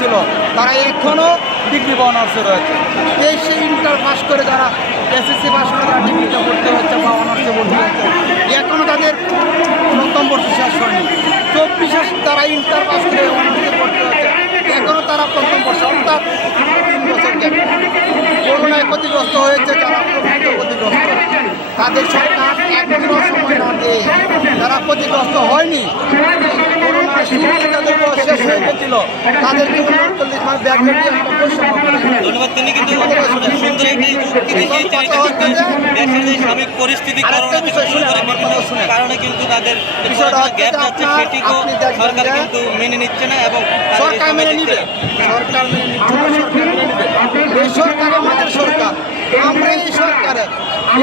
ছিল তারা এখনও ডিগ্রি বা অনার্সে রয়েছে। এই সেই ইন্টার পাস করে যারা এসএসসি পাস করে তারা ডিগ্রিতে ভর্তি হচ্ছে বা অনার্সে ভর্তি হচ্ছে এখনও তাদের প্রথম বর্ষ শেষ হয়নি। চব্বিশে তারা ইন্টার পাস করে অনার্সে ভর্তি হচ্ছে এখনও তারা প্রথম বর্ষ, অর্থাৎ তিন বছর। করোনায় ক্ষতিগ্রস্ত হয়েছে, যারা প্রকৃত ক্ষতিগ্রস্ত। তাদের সরকার একদিনও সময় না দিয়ে যারা ক্ষতিগ্রস্ত হয়নি। করোনার শুরুতে শেষ হয়ে গেছিল। তাদেরকে উনচল্লিশ মাস ব্যাগ দিয়ে একটা বৈষম্য করে ধন্যবাদ তিনি কিন্তু সুন্দর একটি যুক্তি দেখিয়ে তিনি কিন্তু দেশের সাময়িক পরিস্থিতি করোনা থেকে শুরু করে বিভিন্ন কারণে কিন্তু তাদের গ্যাপ যাচ্ছে সেটিকেও সরকার কিন্তু মেনে নিচ্ছে না এবং সরকার মেনে নিবে সরকার মেনে নিচ্ছে সরকার এই সরকার আমাদের সরকার। আমরা এই সরকারের।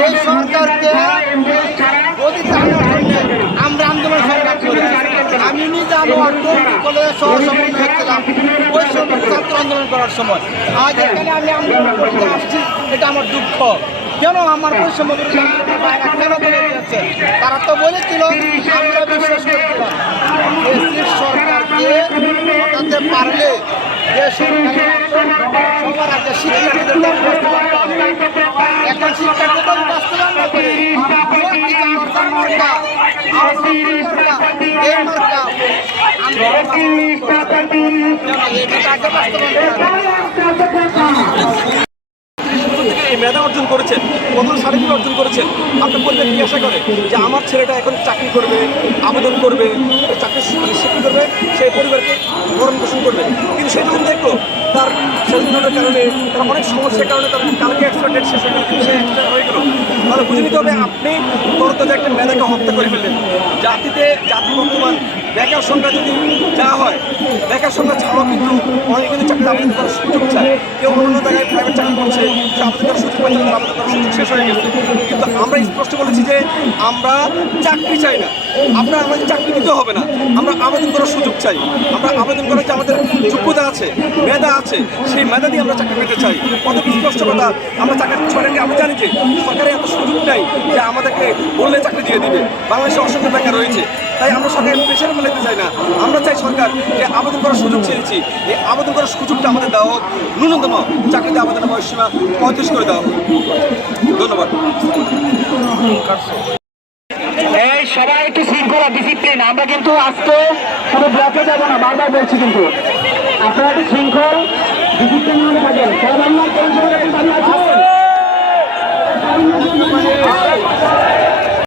এই সরকারকে গদিতে আনার জন্য আমরা আন্দোলন সংগ্রাম করেছি নিজে কলেজের আন্দোলন করার সময়। আজ এখানে আমি আন্দোলন করতে আসছি, এটা আমার দুঃখ। কেন আমার বৈষম্য বাইরে কেন বলে দিয়েছে? তারা তো বলেছিল, আমরা বিশ্বাস দেশের সরকারকে হটাতে পারলে যে সরকারের সবার আগে শিক্ষার্থীদের। এখন শিক্ষার্থীদের এই মেধা অর্জন করেছেন কত সার্টিফিকেট অর্জন করেছেন। আপনার পরিবার জিজ্ঞাসা করে যে আমার ছেলেটা এখন চাকরি করবে আবেদন করবে চাকরি মানে করবে, সেই পরিবারকে ভরণ পোষণ করবে। কিন্তু সে যখন দেখল, তার স্বাধীনতার কারণে, তার অনেক সমস্যার কারণে তার কালকে হয়ে গেল সে হয়ে গেল। তাহলে বুঝে নিতে হবে, আপনি তরতাজা একটা মেধাকে হত্যা করে ফেললেন। জাতিতে জাতি বর্তমান, বেকার সংখ্যা যদি যা হয়, বেকার সংখ্যা ছাড়াও কিন্তু অনেক কিন্তু চাকরি আবেদন করার সুযোগ চায়। কেউ অন্য জায়গায় প্রাইভেট চাকরি করছে, সে আবেদন করার সুযোগ পাচ্ছে আবেদন করার সুযোগ শেষ হয়ে গেছে। কিন্তু আমরা স্পষ্ট বলেছি যে আমরা চাকরি চাই না। আমরা আমাদের চাকরি দিতে হবে না। আমরা আবেদন করার সুযোগ চাই। আমরা আবেদন করার যে আমাদের যোগ্যতা আছে, মেধা আছে, সেই মেধা দিয়ে আমরা চাকরি পেতে চাই। কত স্পষ্ট কথা আমরা চাকরি সরকারকে আমি জানি যে সরকারের এত সুযোগ নেই যে আমাদেরকে বললে চাকরি দিয়ে দিবে। বাংলাদেশে অসংখ্য বেকার রয়েছে। তাই আমরা সরকারের প্রেশারে ফেলাতে চাই না। আমরা চাই সরকার যে আবেদন করার সুযোগ চেয়েছি। এই আবেদন করার সুযোগটা আমাদের দেওয়া হোক। ন্যূনতম চাকরিতে আবেদনের বয়স সীমা পঁয়ত্রিশ করে দেওয়া হোক। ধন্যবাদ। এই, সবাই একটু শৃঙ্খলা ডিসিপ্লিন আমরা কিন্তু আজকে কোনো ব্লকে যাব না, বারবার বলছি কিন্তু। আপনারা একটু শৃঙ্খল ডিসিপ্লিন থাকেন।